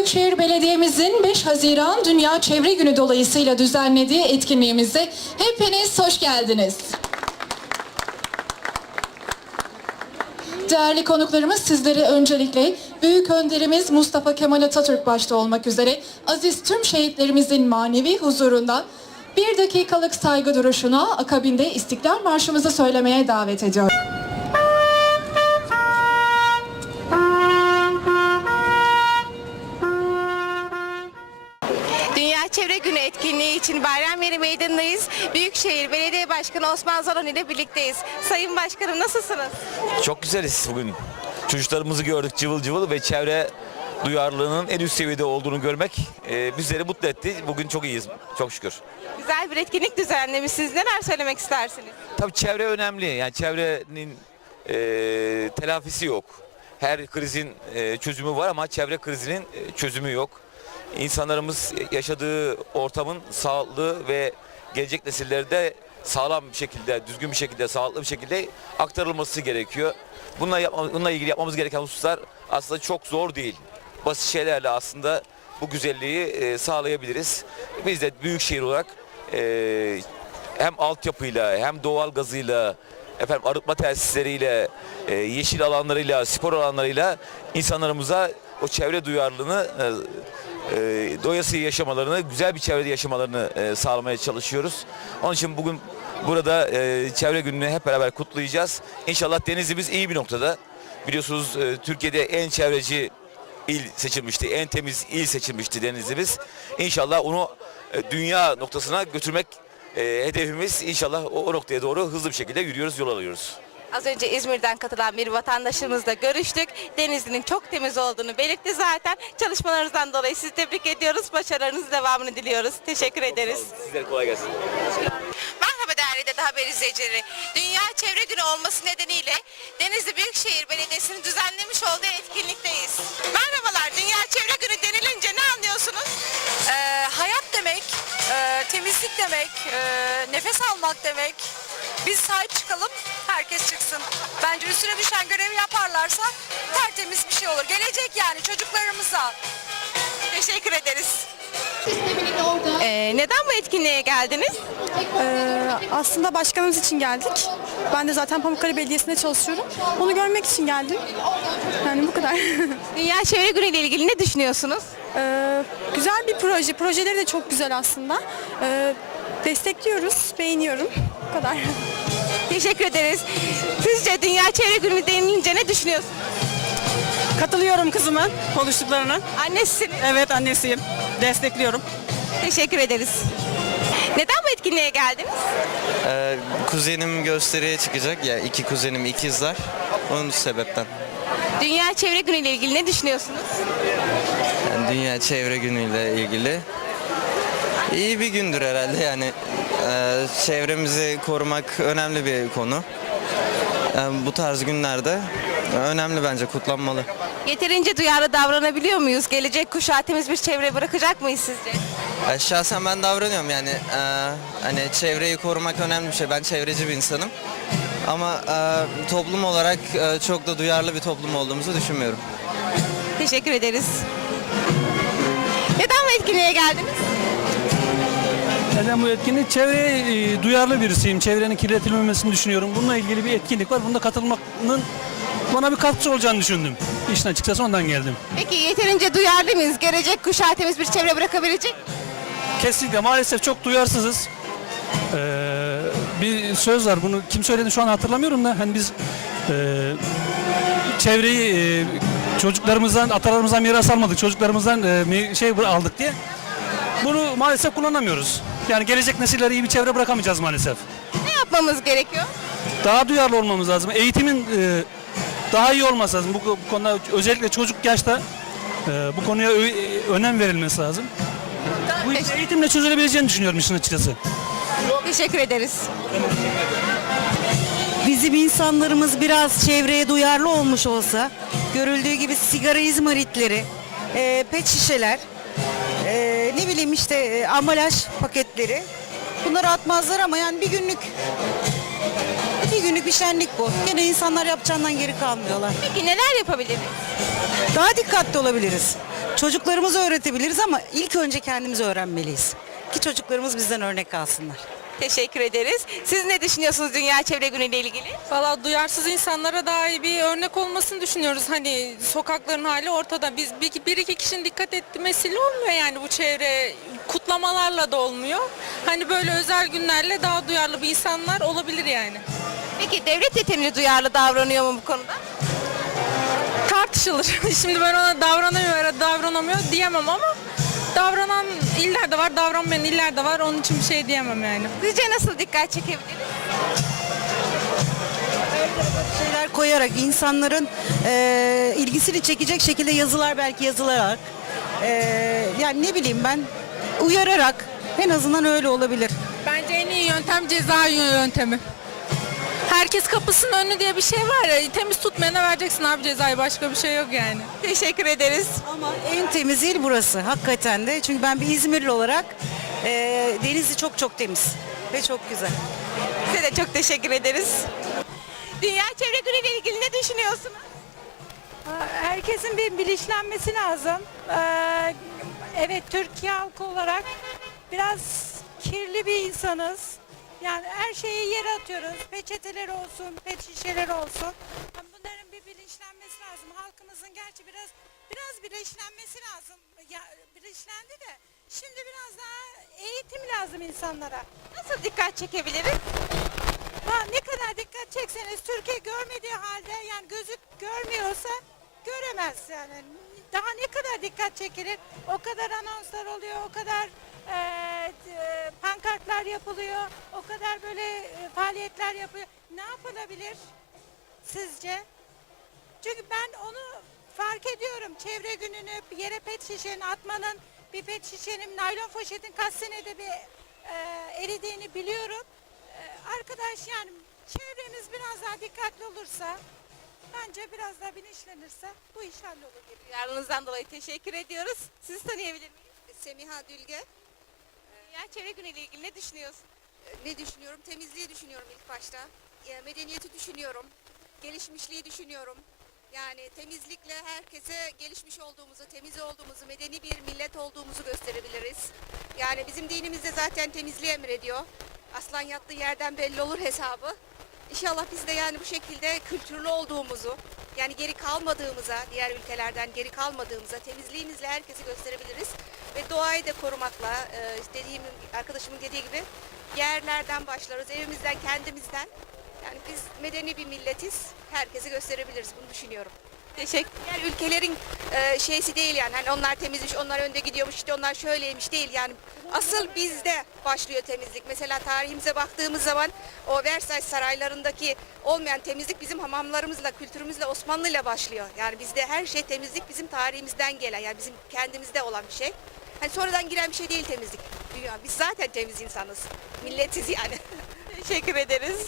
Büyükşehir Belediye'mizin 5 Haziran Dünya Çevre Günü dolayısıyla düzenlediği etkinliğimize hepiniz hoş geldiniz. Değerli konuklarımız sizlere öncelikle Büyük Önderimiz Mustafa Kemal Atatürk başta olmak üzere aziz tüm şehitlerimizin manevi huzurunda bir dakikalık saygı duruşuna akabinde İstiklal Marşımızı söylemeye davet ediyorum. Dünya Çevre Günü etkinliği için Bayramyeri Meydanı'ndayız. Büyükşehir Belediye Başkanı Osman Zalon ile birlikteyiz. Sayın Başkanım nasılsınız? Çok güzeliz bugün. Çocuklarımızı gördük cıvıl cıvıl ve çevre duyarlılığının en üst seviyede olduğunu görmek e, bizleri mutlu etti. Bugün çok iyiyiz çok şükür. Güzel bir etkinlik düzenlemişsiniz. Neler söylemek istersiniz? Tabii çevre önemli. Yani çevrenin e, telafisi yok. Her krizin e, çözümü var ama çevre krizinin e, çözümü yok. İnsanlarımız yaşadığı ortamın sağlığı ve gelecek nesillerde sağlam bir şekilde, düzgün bir şekilde, sağlıklı bir şekilde aktarılması gerekiyor. Bununla, bununla ilgili yapmamız gereken hususlar aslında çok zor değil. Basit şeylerle aslında bu güzelliği e, sağlayabiliriz. Biz de büyük şehir olarak e, hem altyapıyla hem doğal gazıyla efendim arıtma tesisleriyle e, yeşil alanlarıyla spor alanlarıyla insanlarımıza o çevre duyarlılığını e, e, doyasıya yaşamalarını güzel bir çevrede yaşamalarını e, sağlamaya çalışıyoruz. Onun için bugün burada e, çevre gününü hep beraber kutlayacağız. İnşallah Denizli'miz iyi bir noktada. Biliyorsunuz e, Türkiye'de en çevreci il seçilmişti. En temiz il seçilmişti Denizli'miz. İnşallah onu e, dünya noktasına götürmek e, hedefimiz. İnşallah o, o noktaya doğru hızlı bir şekilde yürüyoruz, yol alıyoruz. Az önce İzmir'den katılan bir vatandaşımızla görüştük. Denizli'nin çok temiz olduğunu belirtti zaten. Çalışmalarınızdan dolayı sizi tebrik ediyoruz. Başarılarınızın devamını diliyoruz. Teşekkür ederiz. Sizlere kolay gelsin. Merhaba değerli Dede Haber izleyicileri. Dünya Çevre Günü olması nedeniyle Denizli Büyükşehir Belediyesi'nin düzenlemiş olduğu etkinlikteyiz. Merhabalar. Dünya Çevre Günü denilince ne anlıyorsunuz? Ee, hayat demek, e, temizlik demek, e, nefes almak demek. Biz sahip çıkalım, herkes çıksın. Bence üstüne düşen görevi yaparlarsa tertemiz bir şey olur. Gelecek yani çocuklarımıza. Teşekkür ederiz. Ee, neden bu etkinliğe geldiniz? Ee, aslında başkanımız için geldik. Ben de zaten Pamukkale Belediyesi'nde çalışıyorum. Onu görmek için geldim. Yani bu kadar. Dünya Çevre Günü ile ilgili ne düşünüyorsunuz? Ee, güzel bir proje. Projeleri de çok güzel aslında. Ee, destekliyoruz, beğeniyorum. Bu kadar. Teşekkür ederiz. Sizce Dünya Çevre Günü denilince ne düşünüyorsunuz? Katılıyorum kızımın konuştuklarına. Annesiniz. Evet annesiyim. Destekliyorum. Teşekkür ederiz. Neden bu etkinliğe geldiniz? Ee, kuzenim gösteriye çıkacak ya iki kuzenim ikizler. Onun sebepten. Dünya Çevre Günü ile ilgili ne düşünüyorsunuz? Yani Dünya Çevre Günü'yle ilgili iyi bir gündür herhalde yani Ee, çevremizi korumak önemli bir konu. Yani bu tarz günlerde önemli bence kutlanmalı. Yeterince duyarlı davranabiliyor muyuz? Gelecek kuşağa temiz bir çevre bırakacak mıyız sizce? Ya şahsen ben davranıyorum yani e, hani çevreyi korumak önemli bir şey. Ben çevreci bir insanım. Ama e, toplum olarak e, çok da duyarlı bir toplum olduğumuzu düşünmüyorum. Teşekkür ederiz. Neden bu etkinliğe geldiniz? Neden bu etkinlik? Çevreye e, duyarlı birisiyim. Çevrenin kirletilmemesini düşünüyorum. Bununla ilgili bir etkinlik var. Bunda katılmanın bana bir katkısı olacağını düşündüm. İşin açıkçası ondan geldim. Peki yeterince duyarlı mıyız? Gelecek kuşağa temiz bir çevre bırakabilecek Kesinlikle maalesef çok duyarsızız. Ee, bir söz var. Bunu kim söyledi şu an hatırlamıyorum da. Hani biz e, çevreyi e, çocuklarımızdan, atalarımızdan miras almadık. Çocuklarımızdan e, mi- şey aldık diye. Bunu maalesef kullanamıyoruz. Yani gelecek nesillere iyi bir çevre bırakamayacağız maalesef. Ne yapmamız gerekiyor? daha duyarlı olmamız lazım. Eğitimin e, daha iyi olması lazım. Bu, bu konuda özellikle çocuk yaşta e, bu konuya ö- e, önem verilmesi lazım. Bu işin eğitimle çözülebileceğini düşünüyorum işin açıkçası. Teşekkür ederiz. Bizim insanlarımız biraz çevreye duyarlı olmuş olsa, görüldüğü gibi sigara izmaritleri, e, pet şişeler, e, ne bileyim işte e, ambalaj paketleri, bunları atmazlar ama yani bir günlük bir günlük bir şenlik bu. Yine insanlar yapacağından geri kalmıyorlar. Peki neler yapabiliriz? Daha dikkatli olabiliriz. çocuklarımıza öğretebiliriz ama ilk önce kendimiz öğrenmeliyiz. Ki çocuklarımız bizden örnek alsınlar. Teşekkür ederiz. Siz ne düşünüyorsunuz Dünya Çevre Günü ile ilgili? Valla duyarsız insanlara daha iyi bir örnek olmasını düşünüyoruz. Hani sokakların hali ortada. Biz bir, bir iki kişinin dikkat etmesiyle olmuyor yani bu çevre kutlamalarla da olmuyor. Hani böyle özel günlerle daha duyarlı bir insanlar olabilir yani. Peki devlet yeterli duyarlı davranıyor mu bu konuda? Tartışılır. Şimdi ben ona davranamıyor, davranamıyor diyemem ama davranan iller de var, davranmayan iller de var. Onun için bir şey diyemem yani. Sizce nasıl dikkat çekebiliriz? Şeyler koyarak insanların eee, ilgisini çekecek şekilde yazılar belki yazılarak eee, yani ne bileyim ben uyararak en azından öyle olabilir. Bence en iyi yöntem ceza yöntemi. Herkes kapısının önü diye bir şey var ya temiz tutmayana vereceksin abi cezayı başka bir şey yok yani. Teşekkür ederiz. Ama en temiz il burası hakikaten de. Çünkü ben bir İzmirli olarak eee denizi çok çok temiz ve çok güzel. Size de çok teşekkür ederiz. Dünya Çevre Günü ile ilgili ne düşünüyorsunuz? Herkesin bir bilinçlenmesi lazım. Ee, evet Türkiye halkı olarak biraz kirli bir insanız. Yani her şeyi yere atıyoruz. Peçeteler olsun, pet şişeler olsun. Bunların bir bilinçlenmesi lazım. Halkımızın gerçi biraz biraz bilinçlenmesi lazım. Ya bilinçlendi de şimdi biraz daha eğitim lazım insanlara. Nasıl dikkat çekebiliriz? Ha, ne kadar dikkat çekseniz Türkiye görmediği halde yani gözü görmüyorsa göremez yani. Daha ne kadar dikkat çekilir? O kadar anonslar oluyor, o kadar e, pankartlar yapılıyor, o kadar böyle e, faaliyetler yapıyor. Ne yapılabilir sizce? Çünkü ben onu fark ediyorum. Çevre gününü yere pet şişenin atmanın, bir pet şişenin naylon poşetin kaç senede bir e, eridiğini biliyorum. E, arkadaş yani çevremiz biraz daha dikkatli olursa, bence biraz daha bilinçlenirse bu iş hallolur gibi. Duyarlılığınızdan dolayı teşekkür ediyoruz. Sizi tanıyabilir miyiz? Semiha Dülge. Dünya Çevre Günü ile ilgili ne düşünüyorsun? Ee, Ne düşünüyorum? Temizliği düşünüyorum ilk başta. Medeniyeti düşünüyorum. Gelişmişliği düşünüyorum. Yani temizlikle herkese gelişmiş olduğumuzu, temiz olduğumuzu, medeni bir millet olduğumuzu gösterebiliriz. Yani bizim dinimizde zaten temizliği emrediyor. Aslan yattığı yerden belli olur hesabı. İnşallah biz de yani bu şekilde kültürlü olduğumuzu, yani geri kalmadığımıza, diğer ülkelerden geri kalmadığımıza temizliğimizle herkesi gösterebiliriz. Ve doğayı da korumakla, e, dediğim arkadaşımın dediği gibi yerlerden başlarız, evimizden, kendimizden. Yani biz medeni bir milletiz, herkese gösterebiliriz bunu düşünüyorum. Teşekkür. Diğer ülkelerin e, şeysi değil yani hani onlar temizmiş, onlar önde gidiyormuş, işte onlar şöyleymiş değil yani. Asıl bizde başlıyor temizlik. Mesela tarihimize baktığımız zaman o Versailles saraylarındaki olmayan temizlik bizim hamamlarımızla, kültürümüzle, Osmanlı'yla başlıyor. Yani bizde her şey temizlik bizim tarihimizden gelen yani bizim kendimizde olan bir şey. Hani sonradan giren bir şey değil temizlik. Biz zaten temiz insanız. Milletiz yani. Teşekkür ederiz.